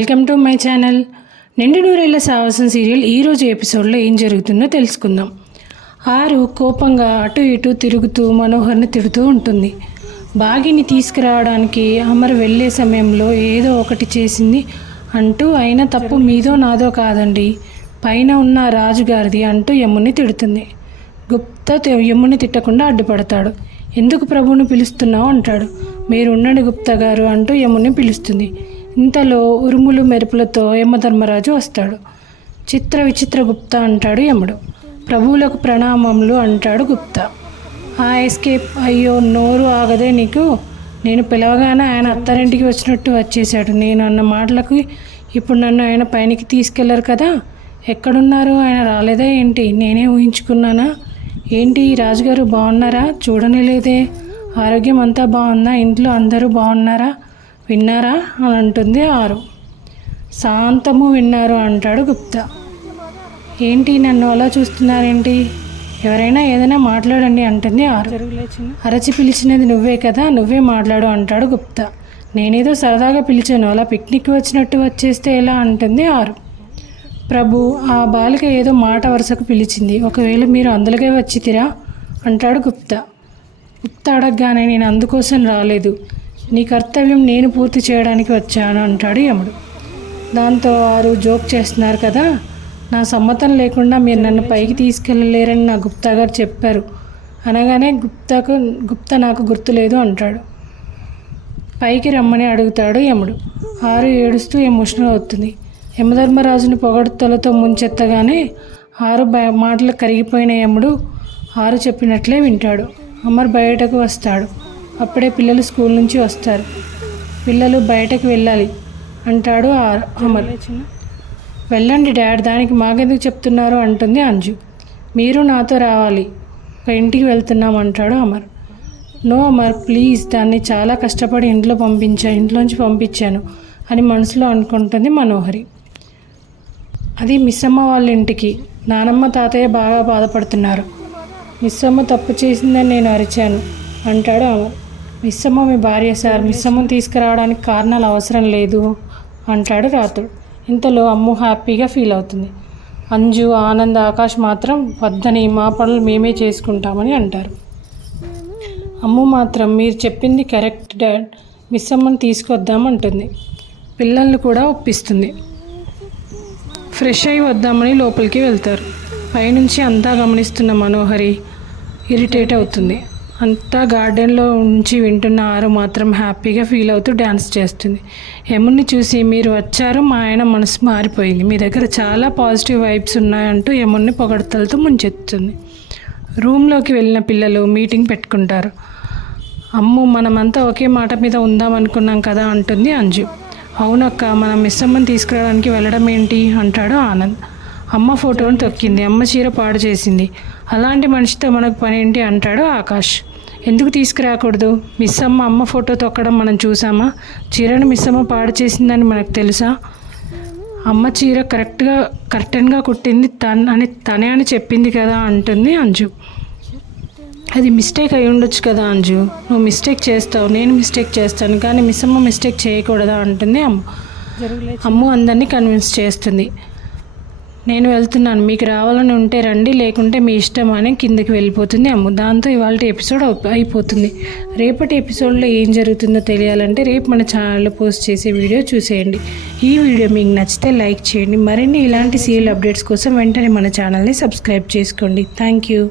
Welcome to my channel. నిండు నూరేళ్ల సావాసం సీరియల్ ఈరోజు ఎపిసోడ్లో ఏం జరుగుతుందో తెలుసుకుందాం. ఆరు కోపంగా అటు ఇటు తిరుగుతూ మనోహర్ని తిడుతూ ఉంటుంది. బాగిని తీసుకురావడానికి అమర్ వెళ్ళే సమయంలో ఏదో ఒకటి చేసింది అంటూ, అయినా తప్పు మీదో నాదో కాదండి, పైన ఉన్న రాజుగారిది అంటూ యముని తిడుతుంది. గుప్తా యముని తిట్టకుండా అడ్డుపడతాడు. ఎందుకు ప్రభువుని పిలుస్తున్నావు అంటాడు. మీరు ఉండండి గుప్తా గారు అంటూ యముని పిలుస్తుంది. ఇంతలో ఉరుములు మెరుపులతో యమధర్మరాజు వస్తాడు. చిత్ర విచిత్ర గుప్తా అంటాడు యముడు. ప్రభువులకు ప్రణామములు అంటాడు గుప్తా. ఆ ఎస్కేప్, అయ్యో నోరు ఆగదే నీకు, నేను పిలవగానే ఆయన అత్తారింటికి వచ్చినట్టు వచ్చేసాడు. నేను అన్న మాటలకు ఇప్పుడు నన్ను ఆయన పైనకి తీసుకెళ్లరు కదా. ఎక్కడున్నారు, ఆయన రాలేదా ఏంటి? నేనే ఊహించుకున్నానా ఏంటి? రాజుగారు బాగున్నారా? చూడనే లేదే. ఆరోగ్యం అంతా బాగుందా? ఇంట్లో అందరూ బాగున్నారా? విన్నారా అని అంటుంది ఆరు. శాంతము విన్నారు అంటాడు గుప్తా. ఏంటి నన్ను అలా చూస్తున్నారేంటి? ఎవరైనా ఏదైనా మాట్లాడండి అంటుంది ఆరు. అరచి పిలిచినది నువ్వే కదా, నువ్వే మాట్లాడు అంటాడు గుప్తా. నేనేదో సరదాగా పిలిచాను, అలా పిక్నిక్ వచ్చినట్టు వచ్చేస్తే ఎలా అంటుంది ఆరు. ప్రభు, ఆ బాలిక ఏదో మాట వరుసకు పిలిచింది, ఒకవేళ మీరు అందులోకే వచ్చితిరా అంటాడు గుప్తా. గుప్తా అడగగానే నేను అందుకోసం రాలేదు, నీ కర్తవ్యం నేను పూర్తి చేయడానికి వచ్చాను అంటాడు యముడు. దాంతో ఆరు జోక్ చేస్తున్నారు కదా, నా సమ్మతం లేకుండా మీరు నన్ను పైకి తీసుకెళ్ళలేరని నా గుప్తా గారు చెప్పారు అనగానే గుప్తా నాకు గుర్తులేదు అంటాడు. పైకి రమ్మని అడుగుతాడు యముడు. ఆరు ఏడుస్తూ ఎమోషనల్ అవుతుంది. యమధర్మరాజుని పొగడ్తలతో ముంచెత్తగానే ఆరు మాటలు కరిగిపోయిన యముడు ఆరు చెప్పినట్లే వింటాడు. అమర్ బయటకు వస్తాడు. అప్పుడే పిల్లలు స్కూల్ నుంచి వస్తారు. పిల్లలు బయటకు వెళ్ళాలి అంటాడు అమర్. వెళ్ళండి డాడ్, దానికి మాకెందుకు చెప్తున్నారు అంటుంది అంజు. మీరు నాతో రావాలి, ఒక ఇంటికి వెళ్తున్నాం అంటాడు అమర్. నో అమర్ ప్లీజ్, దాన్ని చాలా కష్టపడి ఇంట్లోంచి పంపించాను అని మనసులో అనుకుంటుంది మనోహరి. అది మిస్సమ్మ వాళ్ళ ఇంటికి, నానమ్మ తాతయ్య బాగా బాధపడుతున్నారు. మిస్సమ్మ తప్పు చేసిందని నేను అరిచాను అంటాడు అమర్. మిస్సమ్మ మీ భార్య సార్, మిస్సమ్మను తీసుకురావడానికి కారణాలు అవసరం లేదు అంటాడు రాతుడు. ఇంతలో అమ్ము హ్యాపీగా ఫీల్ అవుతుంది. అంజు, ఆనంద్, ఆకాష్ మాత్రం వద్దని, మా పనులు మేమే చేసుకుంటామని అంటారు. అమ్ము మాత్రం మీరు చెప్పింది కరెక్ట్ డాడ్, మిస్సమ్మను తీసుకొద్దామంటుంది. పిల్లల్ని కూడా ఒప్పిస్తుంది. ఫ్రెష్ అయి వద్దామని లోపలికి వెళ్తారు. పైనుంచి అంతా గమనిస్తున్న మనోహరి ఇరిటేట్ అవుతుంది. అంతా గార్డెన్లో ఉంచి వింటున్న ఆరు మాత్రం హ్యాపీగా ఫీల్ అవుతూ డ్యాన్స్ చేస్తుంది. యముని చూసి మీరు వచ్చారు, మా ఆయన మనసు మారిపోయింది, మీ దగ్గర చాలా పాజిటివ్ వైబ్స్ ఉన్నాయంటూ యముని పొగడతలతో ముంచెత్తుతుంది. రూమ్లోకి వెళ్ళిన పిల్లలు మీటింగ్ పెట్టుకుంటారు. అమ్ము, మనమంతా ఒకే మాట మీద ఉందామనుకున్నాం కదా అంటుంది అంజు. అవునక్క, మనం మిస్సమ్మని తీసుకురావడానికి వెళ్ళడం ఏంటి అంటాడు ఆనంద్. అమ్మ ఫోటోను తొక్కింది, అమ్మ చీర పాడు చేసింది, అలాంటి మనిషితో మనకు పని ఏంటి అంటాడు ఆకాష్. ఎందుకు తీసుకురాకూడదు? మిస్సమ్మ అమ్మ ఫోటో తొక్కడం మనం చూసామా? చీరను మిస్సమ్మ పాడు చేసిందని మనకు తెలుసా? అమ్మ చీర కరెక్ట్గా కుట్టింది తనే అని చెప్పింది కదా అంటుంది అంజు. అది మిస్టేక్ అయి ఉండొచ్చు కదా అంజు, నువ్వు మిస్టేక్ చేస్తావు, నేను మిస్టేక్ చేస్తాను, కానీ మిస్సమ్మ మిస్టేక్ చేయకూడదా అంటుంది అమ్ము అందరినీ కన్విన్స్ చేస్తుంది. నేను వెళ్తున్నాను, మీకు రావాలని ఉంటే రండి, లేకుంటే మీ ఇష్టం అని కిందకి వెళ్ళిపోతుంది అమ్ము. దాంతో ఇవాళ ఎపిసోడ్ అయిపోతుంది. రేపటి ఎపిసోడ్లో ఏం జరుగుతుందో తెలియాలంటే రేపు మన ఛానల్లో పోస్ట్ చేసే వీడియో చూసేయండి. ఈ వీడియో మీకు నచ్చితే లైక్ చేయండి. మరిన్ని ఇలాంటి సీరియల్ అప్డేట్స్ కోసం వెంటనే మన ఛానల్ని సబ్స్క్రైబ్ చేసుకోండి. Thank you.